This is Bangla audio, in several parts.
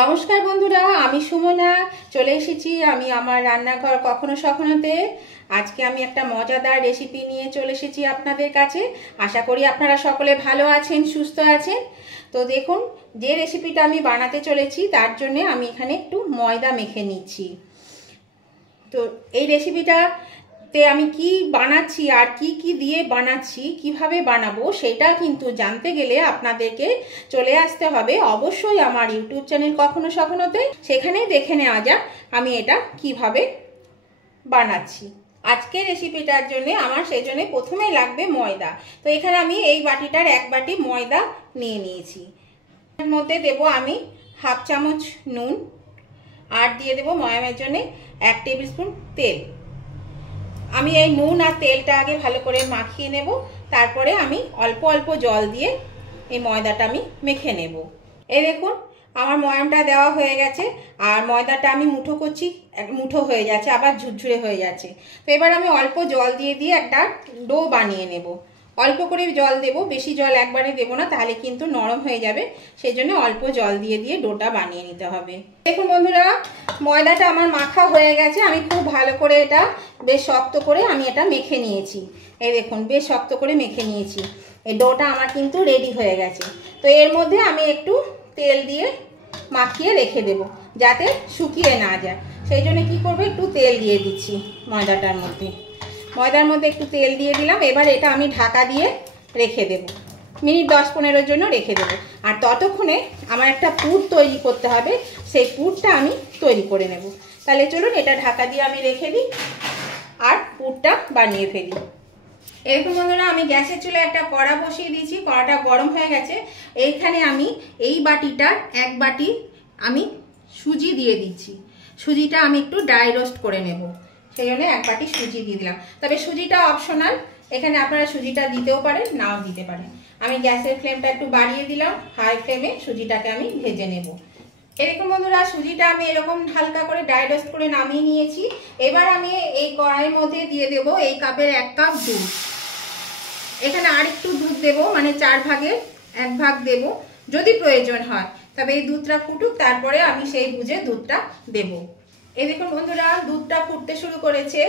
নমস্কার বন্ধুরা, আমি সুমনা চলে এসেছি আমি আমার রান্নাঘর কখনো সখনোতে। আজকে আমি একটা মজাদার রেসিপি নিয়ে চলে এসেছি আপনাদের কাছে। আশা করি আপনারা সকলে ভালো আছেন, সুস্থ আছেন। তো দেখুন, যে রেসিপিটা আমি বানাতে চলেছি তার জন্য আমি এখানে একটু ময়দা মেখে নিচ্ছি। তো এই রেসিপিটাতে আমি কি বানাচ্ছি আর কি দিয়ে বানাচ্ছি, কিভাবে বানাবো সেটা কিন্তু জানতে গেলে আপনাদেরকে চলে আসতে হবে অবশ্যই আমার ইউটিউব চ্যানেল কখনো সখনোতে। সেখানে দেখে নেওয়া যাক আমি এটা কিভাবে বানাচ্ছি। আজকের রেসিপিটার জন্য আমার সেই জন্য প্রথমেই লাগবে ময়দা। তো এখানে আমি এই বাটিটার এক বাটি ময়দা নিয়ে নিয়েছি। এর মধ্যে দেব আমি হাফ চামচ নুন, আর দিয়ে দেব ময়ামের জন্য 1 টেবিল স্পুন তেল। আমি এই নুন আর তেলটা আগে ভালো করে মাখিয়ে নেব, তারপরে আমি অল্প অল্প জল দিয়ে এই ময়দাটা আমি মেখে নেব। এই দেখুন, আমার ময়ামটা দেওয়া হয়ে গেছে আর ময়দাটা আমি মুঠো করছি, মুঠো হয়ে যাচ্ছে, আবার ঝুরঝুরে হয়ে যাচ্ছে। তো এবার আমি অল্প জল দিয়ে একটা ডো বানিয়ে নেব। অল্প করে জল দেব, বেশি জল একবারে দেব না, তাহলে কিন্তু নরম হয়ে যাবে। সেই জন্য অল্প জল দিয়ে ডোটা বানিয়ে নিতে হবে। দেখুন বন্ধুরা, ময়দাটা আমার মাখা হয়ে গেছে। আমি খুব ভালো করে এটা বেশ শক্ত করে আমি এটা মেখে নিয়েছি। এই দেখুন, বেশ শক্ত করে মেখে নিয়েছি। এই ডোটা আমার কিন্তু রেডি হয়ে গেছে। তো এর মধ্যে আমি একটু তেল দিয়ে মাখিয়ে রেখে দেব যাতে শুকিয়ে না যায়। সেই জন্য কি করব, একটু তেল দিয়ে দিচ্ছি ময়দার মধ্যে একটু তেল দিয়ে দিলাম। এবার এটা আমি ঢাকা দিয়ে রেখে দেব, মিনিট 10-15 জন্য রেখে দেব। আর ততক্ষণে আমার একটা পুর তৈরি করতে হবে, সেই পুরটা আমি তৈরি করে নেব। তাহলে চলুন এটা ঢাকা দিয়ে আমি রেখে দিই আর পুরটা বানিয়ে ফেলি। এরকম বন্ধুরা, আমি গ্যাসের চুলায় একটা কড়া বসিয়ে দিয়েছি। কড়াটা গরম হয়ে গেছে। এইখানে আমি এই বাটিটার এক বাটি আমি সুজি দিয়ে দিচ্ছি। সুজিটা আমি একটু ড্রাই রোস্ট করে নেব, সেই জন্য এক বাটি সুজি দিয়ে দিলাম। তবে সুজিটা অপশনাল, এখানে আপনারা সুজিটা দিতেও পারেন, নাও দিতে পারেন। আমি গ্যাসের ফ্লেমটা একটু বাড়িয়ে দিলাম, হাই ফ্লেমে সুজিটাকে আমি ভেজে নেব। এরকম বন্ধুরা, সুজিটা আমি এরকম হালকা করে ড্রাই রোস্ট করে নামিয়ে নিয়েছি। এবার আমি এই কড়াইয়ের মধ্যে দিয়ে দেব এই কাপের 1 কাপ দুধ। এখানে আর একটু দুধ দেব, মানে 4 ভাগের 1 ভাগ দেব যদি প্রয়োজন হয়। তবে এই দুধটা ফুটুক, তারপরে আমি সেই বুঝে দুধটা দেব। এই দেখুন বন্ধুরা, দুধটা ফুটতে শুরু করেছে।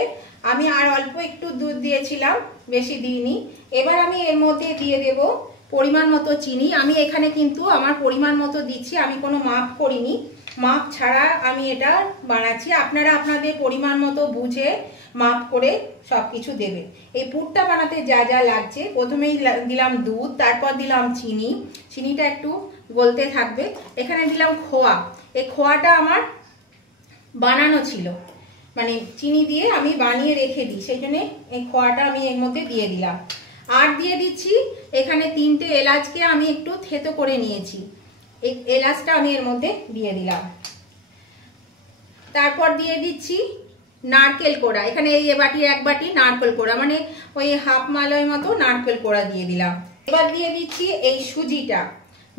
আমি আর অল্প একটু দুধ দিয়েছিলাম, বেশি দিইনি। এবার আমি এর মধ্যে দিয়ে দেব পরিমাণ মতো চিনি। আমি এখানে কিন্তু আমার পরিমাণ মতো দিচ্ছি, আমি কোনো মাপ করিনি, মাপ ছাড়া আমি এটা বানাচ্ছি। আপনারা আপনাদের পরিমাণ মতো বুঝে মাপ করে সব কিছু দেবেন। এই পুরটা বানাতে যা যা লাগছে, প্রথমেই দিলাম দুধ, তারপর দিলাম চিনি। চিনিটা একটু গলতে থাকবে। এখানে দিলাম খোয়া। এই খোয়াটা আমার বানানো ছিল, মানে চিনি দিয়ে আমি বানিয়ে রেখে দিই, সেই জন্য এই খোয়াটা আমি এর মধ্যে দিয়ে দিলাম। আর দিয়ে দিচ্ছি এখানে 3টে এলাচকে আমি একটু থেতো করে নিয়েছি, এই এলাচটা আমি এর মধ্যে দিয়ে দিলাম। তারপর দিয়ে দিচ্ছি নারকেল কোড়া। এখানে এই বাটির 1 বাটি নারকেল কোড়া, মানে ওই হাফ মালয় মতো নারকেল কোড়া দিয়ে দিলাম। এবার দিয়ে দিচ্ছি এই সুজিটা,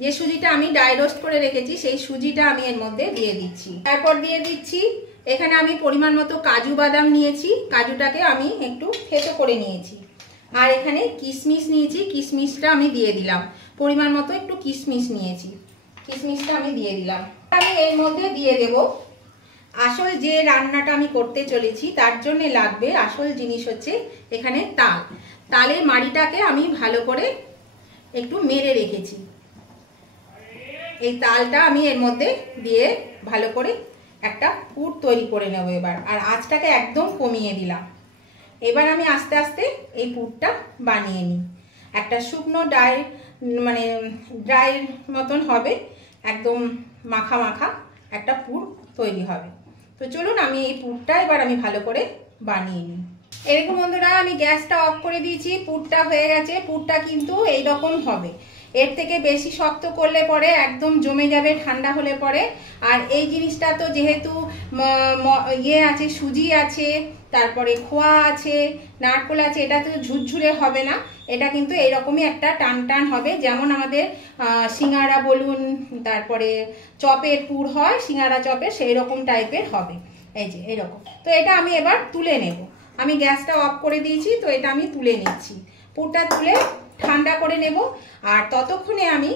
যে সুজিটা আমি ড্রাই রোস্ট করে রেখেছি, সেই সুজিটা আমি এর মধ্যে দিয়ে দিচ্ছি। তারপর দিয়ে দিচ্ছি এখানে আমি পরিমাণ মতো কাজু বাদাম নিয়েছি, কাজুটাকে আমি একটু থেতো করে নিয়েছি। আর এখানে কিশমিশ নিয়েছি, কিশমিশটা আমি দিয়ে দিলাম। পরিমাণ মতো একটু কিশমিশ নিয়েছি, কিশমিশটা আমি দিয়ে দিলাম। আমি এর মধ্যে দিয়ে দেব আসল যে রান্নাটা আমি করতে চলেছি তার জন্য লাগবে আসল জিনিস হচ্ছে এখানে তাল। তালের মাড়িটাকে আমি ভালো করে একটু মেরে রেখেছি। এই তালটা আমি এর মধ্যে দিয়ে ভালো করে একটা পুর তৈরি করে নেব এবার। আর আঁচটাকে একদম কমিয়ে দিলাম। এবার আমি আস্তে আস্তে এই পুরটা বানিয়ে নিই। একটা শুকনো ড্রাই মতন হবে, একদম মাখা মাখা একটা পুর তৈরি হবে। তো চলুন আমি এই পুরটা এবার আমি ভালো করে বানিয়ে নিই। এরকম বন্ধুরা, আমি গ্যাসটা অফ করে দিয়েছি, পুরটা হয়ে গেছে। পুরটা কিন্তু এইরকম হবে, এর থেকে বেশি শক্ত করলে পরে একদম জমে যাবে ঠান্ডা হলে পরে। আর এই জিনিসটা তো যেহেতু ইয়ে আছে, সুজি আছে, তারপরে খোয়া আছে, নারকেল আছে, এটা তো ঝুরঝুরে হবে না। এটা কিন্তু এইরকমই একটা টান টান হবে, যেমন আমাদের সিঙ্গারা বলুন, তারপরে চপের পুর হয়, সিঙ্গারা চপের, সেই রকম টাইপের হবে। এই যে এরকম। তো এটা আমি এবার তুলে নেব। আমি গ্যাসটা অফ করে দিয়েছি, তো এটা আমি তুলে নিচ্ছি। পুরটা তুলে ঠান্ডা করে নেব। আর ততক্ষণে আমি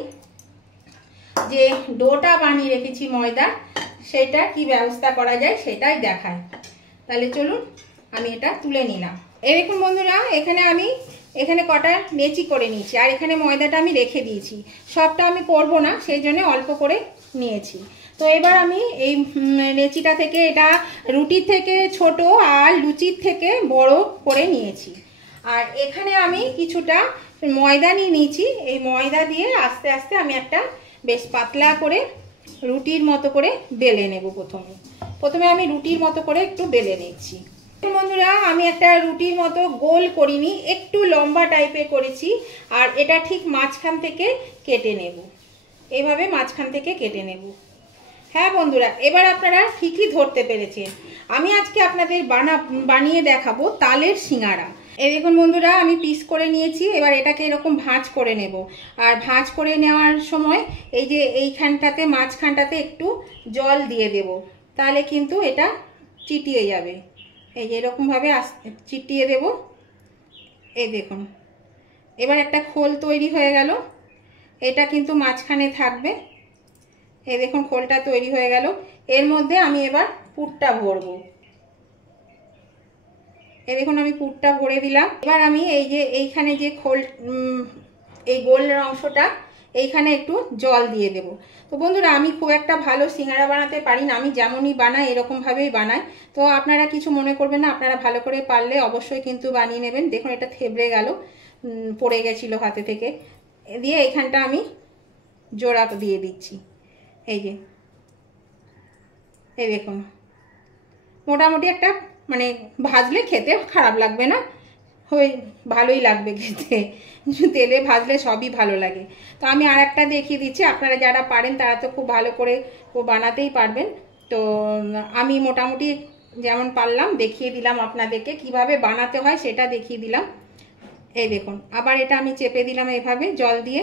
যে ডোটা বানিয়ে রেখেছি ময়দা, সেটা কি ব্যবস্থা করা যায় সেটাই দেখায়। তাহলে চলুন আমি এটা তুলে নিলাম। এই দেখুন বন্ধুরা, এখানে কটা লেচি করে নিয়েছি, আর এখানে ময়দাটা আমি রেখে দিয়েছি। সবটা আমি করব না, সেই জন্য অল্প করে নিয়েছি। তো এবার আমি এই লেচিটা থেকে, এটা রুটির থেকে ছোট আর লুচির থেকে বড় করে নিয়েছি। আর এখানে আমি কিছুটা ময়দা নিয়ে নিয়েছি। এই ময়দা দিয়ে আস্তে আস্তে আমি একটা বেশ পাতলা করে রুটির মতো করে বেলে নেব। প্রথমে আমি রুটির মতো করে একটু বেলে নিচ্ছি। বন্ধুরা, আমি একটা রুটির মতো গোল করিনি, একটু লম্বা টাইপের করেছি। আর এটা ঠিক মাঝখান থেকে কেটে নেব, এইভাবে মাঝখান থেকে কেটে নেব। হ্যাঁ বন্ধুরা, এবার আপনারা ঠিকই ধরতে পেরেছেন। আমি আজকে আপনাদের বানিয়ে দেখাবো তালের সিঙ্গারা। এই দেখুন বন্ধুরা, আমি পিস করে নিয়েছি। এবার এটাকে এরকম ভাঁজ করে নেব। আর ভাঁজ করে নেওয়ার সময় এই যে এইখানটাতে, মাঝখানটাতে একটু জল দিয়ে দেব, তাহলে কিন্তু এটা চিটিয়ে যাবে। এই যে এরকমভাবে চিটিয়ে দেব। এই দেখুন, এবার একটা খোল তৈরি হয়ে গেল। এটা কিন্তু মাঝখানে থাকবে। এই দেখুন, খোলটা তৈরি হয়ে গেল। এর মধ্যে আমি এবার পুরটা ভরবো। এই দেখুন, আমি পুরটা ভরে দিলাম। এবার আমি এই যে এইখানে যে খোল, এই গোল অংশটা, এইখানে একটু জল দিয়ে দেব। তো বন্ধুরা, আমি খুব একটা ভালো সিঙ্গারা বানাতে পারি না, আমি যেমনই বানাই এরকমভাবেই বানাই। তো আপনারা কিছু মনে করবেন না, আপনারা ভালো করে পারলে অবশ্যই কিন্তু বানিয়ে নেবেন। দেখুন, এটা থেবড়ে গেল, পড়ে গেছিলো হাতে থেকে। দিয়ে এইখানটা আমি জোড়া দিয়ে দিচ্ছি। এই যে, এই দেখুন, মোটামুটি একটা, মানে ভাজলে খেতে খারাপ লাগবে না, ভালোই লাগবে খেতে। তেলে ভাজলে সবই ভালো লাগে। তো আমি আর একটা দেখিয়ে দিচ্ছি। আপনারা যারা পারেন তারা তো খুব ভালো করে বানাতেই পারবেন। তো আমি মোটামুটি যেমন পারলাম দেখিয়ে দিলাম আপনাদেরকে, কিভাবে বানাতে হয় সেটা দেখিয়ে দিলাম। এই দেখুন, আবার এটা আমি চেপে দিলাম এভাবে জল দিয়ে।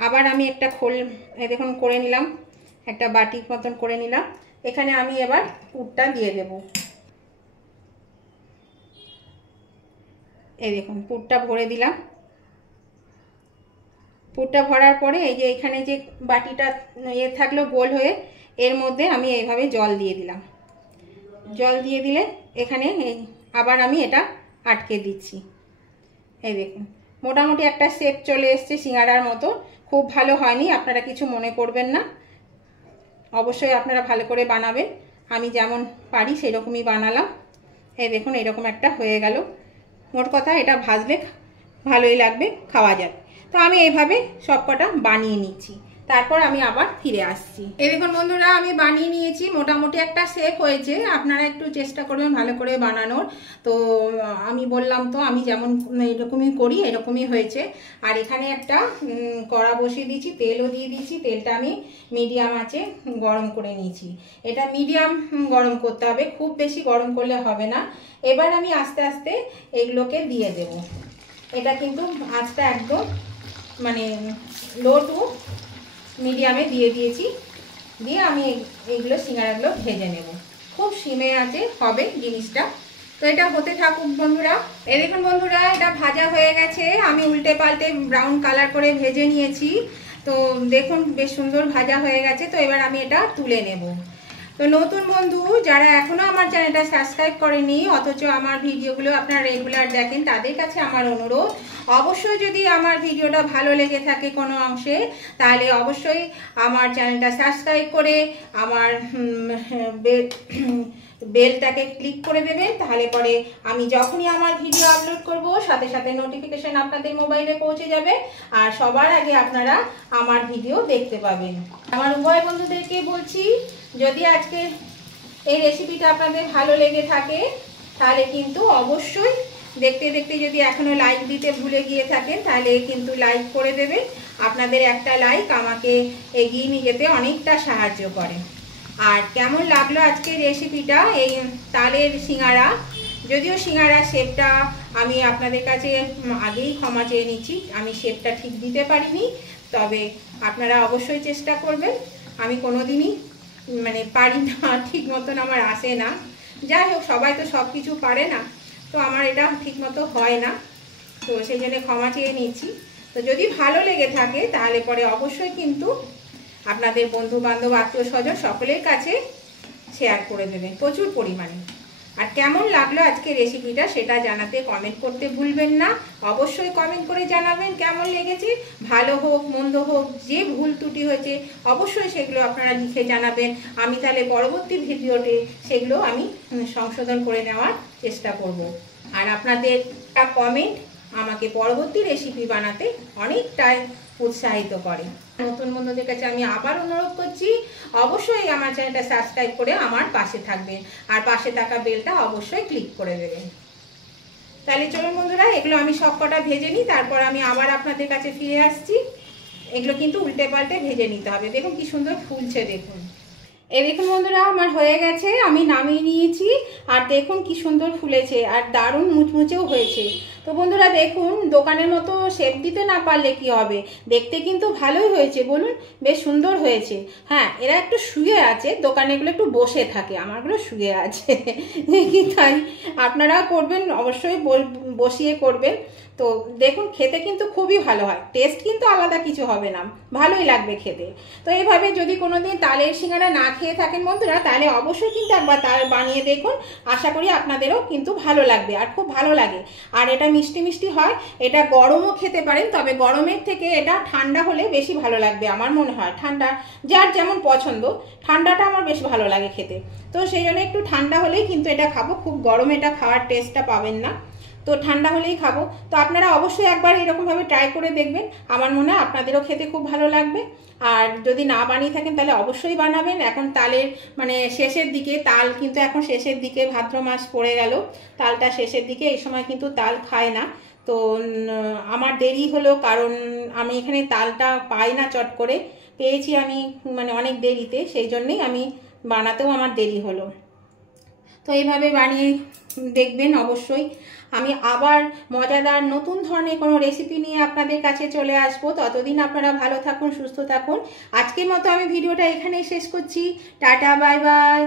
আবার আমি একটা খোল, এই দেখুন, করে নিলাম, একটা বাটির মতন করে নিলাম। এখানে আমি এবার পুরটা দিয়ে দেব। এই দেখুন, পুরটা ভরে দিলাম। পুরটা ভরার পরে এই যে এখানে যে বাটিটা থাকলো গোল হয়ে, এর মধ্যে আমি এইভাবে জল দিয়ে দিলাম। জল দিয়ে দিলে এখানে আবার আমি এটা আটকে দিচ্ছি। এই দেখুন, মোটামুটি একটা শেপ চলে এসছে সিঙ্গারার মতো। খুব ভালো হয়নি, আপনারা কিছু মনে করবেন না। অবশ্যই আপনারা ভালো করে বানাবেন। আমি যেমন পারি সেরকমই বানালাম। এই দেখুন, এরকম একটা হয়ে গেল। মোট কথা, এটা ভাজলে ভালোই লাগবে, খাওয়া যাবে। তো আমি এইভাবে সব কটা বানিয়ে নিচ্ছি, তারপর আমি আবার ফিরে আসছি। এই দেখুন বন্ধুরা, আমি বানিয়ে নিয়েছি। মোটামুটি একটা শেপ হয়েছে। আপনারা একটু চেষ্টা করবেন ভালো করে বানানোর। তো আমি বললাম তো, আমি যেমন এরকমই করি, এরকমই হয়েছে। আর এখানে একটা কড়া বসিয়ে দিয়েছি, তেলও দিয়ে দিয়েছি। তেলটা আমি মিডিয়াম আঁচে গরম করে নিয়েছি। এটা মিডিয়াম গরম করতে হবে, খুব বেশি গরম করলে হবে না। এবার আমি আস্তে আস্তে এগুলোকে দিয়ে দেব। এটা কিন্তু আঁচটা একদম, মানে লো টু মিডিয়ামে দিয়ে দিয়েছি। দিয়ে আমি এইগুলো সিঙ্গারাগুলো ভেজে নেব। খুব সিমে আছে হবে জিনিসটা। তো এটা হতে থাকুক বন্ধুরা। এই দেখুন বন্ধুরা, এটা ভাজা হয়ে গেছে। আমি উল্টে পাল্টে ব্রাউন কালার করে ভেজে নিয়েছি। তো দেখুন, বেশ সুন্দর ভাজা হয়ে গেছে। তো এবার আমি এটা তুলে নেব। তো নতুন বন্ধু যারা এখনো আমার চ্যানেলটা সাবস্ক্রাইব করেনি, অথচ আমার ভিডিওগুলো আপনারা রেগুলার দেখেন, তাদের কাছে আমার অনুরোধ, অবশ্যই যদি আমার ভিডিওটা ভালো লেগে থাকে কোনো অংশে, তাহলে অবশ্যই আমার চ্যানেলটা সাবস্ক্রাইব করে আমার বেলটাকে ক্লিক করে দেবেন। তাহলে পরে আমি যখনই আমার ভিডিও আপলোড করব, সাথে সাথে নোটিফিকেশন আপনাদের মোবাইলে পৌঁছে যাবে। আর সবার আগে আপনারা আমার ভিডিও দেখতে পাবেন। আমার উভয় বন্ধুদেরকে বলছি, যদি আজকে এই রেসিপিটা আপনাদের ভালো লেগে থাকে, তাহলে কিন্তু অবশ্যই দেখতে দেখতে যদি এখনো লাইক দিতে ভুলে গিয়ে থাকেন, তাহলে কিন্তু লাইক করে দেবেন। আপনাদের একটা লাইক আমাকে এগিয়ে নিয়ে যেতে অনেকটা সাহায্য করে। আর কেমন লাগলো আজকের রেসিপিটা, এই তালের সিঙ্গারা। যদিও সিঙ্গারা শেপটা আমি আপনাদের কাছে আগেই ক্ষমা চেয়ে নিচ্ছি, আমি শেপটা ঠিক দিতে পারিনি। তবে আপনারা অবশ্যই চেষ্টা করবেন। আমি কোনোদিনই পারি না, ঠিক মতন আমার আসে না। যাই হোক, সবাই তো সব কিছু পারে না, তো আমার এটা ঠিক মতো হয় না। তো সেই জন্য ক্ষমা চেয়ে নিচ্ছি। তো যদি ভালো লেগে থাকে তাহলে পরে অবশ্যই কিন্তু আপনাদের বন্ধু বান্ধব আত্মীয় স্বজন সকলের কাছে শেয়ার করে দেবেন প্রচুর পরিমাণে। আর কেমন লাগলো আজকে রেসিপিটা সেটা জানাতে কমেন্ট করতে ভুলবেন না। অবশ্যই কমেন্ট করে জানাবেন কেমন লেগেছে, ভালো হোক মন্দ হোক, যে ভুল ত্রুটি হয়েছে অবশ্যই সেগুলো আপনারা লিখে জানাবেন। আমি তাহলে পরবর্তী ভিডিওতে সেগুলো আমি সংশোধন করে নেওয়ার চেষ্টা করব। আর আপনাদের একটা কমেন্ট আমাকে পরবর্তী রেসিপি বানাতে অনেকটাই উৎসাহিত করে। নতুন বন্ধুদের কাছে আমি আবার অনুরোধ করছি, অবশ্যই আমার চ্যানেলটা সাবস্ক্রাইব করে আমার পাশে থাকবেন আর পাশে থাকা বেলটা অবশ্যই ক্লিক করে দেবেন। তাহলে চলুন বন্ধুরা, এগুলো আমি সব কটা ভেজে নিই, তারপর আমি আবার আপনাদের কাছে ফিরে আসছি। এগুলো কিন্তু উল্টে পাল্টে ভেজে নিতে হবে। দেখুন কি সুন্দর ফুলছে, দেখুন। এই দেখুন বন্ধুরা, আমার হয়ে গেছে, আমি নামিয়ে নিয়েছি। আর দেখুন কি সুন্দর ফুলেছে আর দারুণ মুচমুচেও হয়েছে। তো বন্ধুরা দেখুন, দোকানের মতো শেপ দিতে না পারলে কি হবে, দেখতে কিন্তু ভালোই হয়েছে বলুন, বেশ সুন্দর হয়েছে। হ্যাঁ, এরা একটু শুয়ে আছে, দোকানেগুলো একটু বসে থাকে, আমারগুলো শুয়ে আছে কি তাই আপনারাও করবেন, অবশ্যই বসিয়ে করবেন। তো দেখুন খেতে কিন্তু খুবই ভালো হয়, টেস্ট কিন্তু আলাদা কিছু হবে না, ভালোই লাগবে খেতে। তো এইভাবে যদি কোনোদিন তালের সিঙ্গারা না খেয়ে থাকেন বন্ধুরা, তাহলে অবশ্যই কিন্তু একবার তাল বানিয়ে দেখুন, আশা করি আপনাদেরও কিন্তু ভালো লাগবে আর খুব ভালো লাগে। আর এটা মিষ্টি মিষ্টি হয়, এটা গরমও খেতে পারেন, তবে গরমের থেকে এটা ঠান্ডা হলে বেশি ভালো লাগবে আমার মনে হয়। ঠান্ডা যার যেমন পছন্দ, ঠান্ডাটা আমার বেশ ভালো লাগে খেতে, তো সেই জন্য একটু ঠান্ডা হলেই কিন্তু এটা খাবো, খুব গরমে এটা খাওয়ার টেস্টটা পাবেন না, তো ঠান্ডা হলেই খাবো। তো আপনারা অবশ্যই একবার এরকমভাবে ট্রাই করে দেখবেন, আমার মনে হয় আপনাদেরও খেতে খুব ভালো লাগবে। আর যদি না বানিয়ে থাকেন তাহলে অবশ্যই বানাবেন। এখন তালের মানে শেষের দিকে, তাল কিন্তু এখন শেষের দিকে, ভাদ্র মাস পড়ে গেল, তালটা শেষের দিকে, এই সময় কিন্তু তাল খায় না। তো আমার দেরি হলো, কারণ আমি এখানে তালটা পাই না চট করে, পেয়েছি আমি মানে অনেক দেরিতে, সেই জন্যেই আমি বানাতেও আমার দেরি হলো। তো এইভাবে বানিয়ে দেখবেন অবশ্যই। আমি আবার মজাদার নতুন ধরনের কোনো রেসিপি নিয়ে আপনাদের কাছে চলে আসবো। ততদিন আপনারা ভালো থাকুন, সুস্থ থাকুন। আজকের মতো আমি ভিডিওটা এখানেই শেষ করছি। Tata, bye bye.